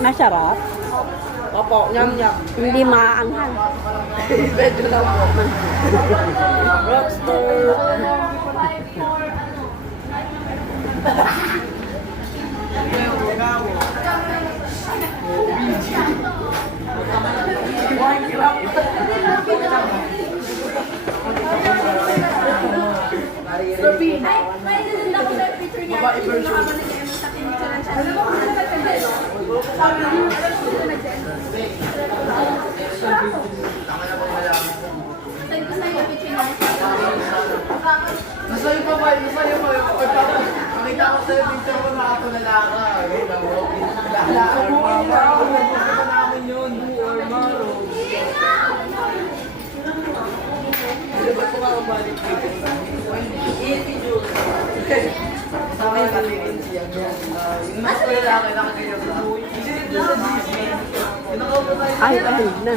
Masarap. Opo, nyam-nyam. Hindi maaanghang. Medyo lang po. Rockstar. Pwede din ako sa picture niya. Babae version. Sa pinicturean siya. Alam mo kung ano nagkandelo? Send ko sa'yo picture niya. Nasa'yo pa ba? Nasa'yo pa. Pagkatapos, nakita ko sa'yo picture ko na ako lalaka. Lalaka mo nila. Gusto ko namin yun. Hindi ba ito makabalik dito? Sa akin natin siya. Yung mas lalaki na kagayon. Kasi dito sa Disney. Ay, ayun na.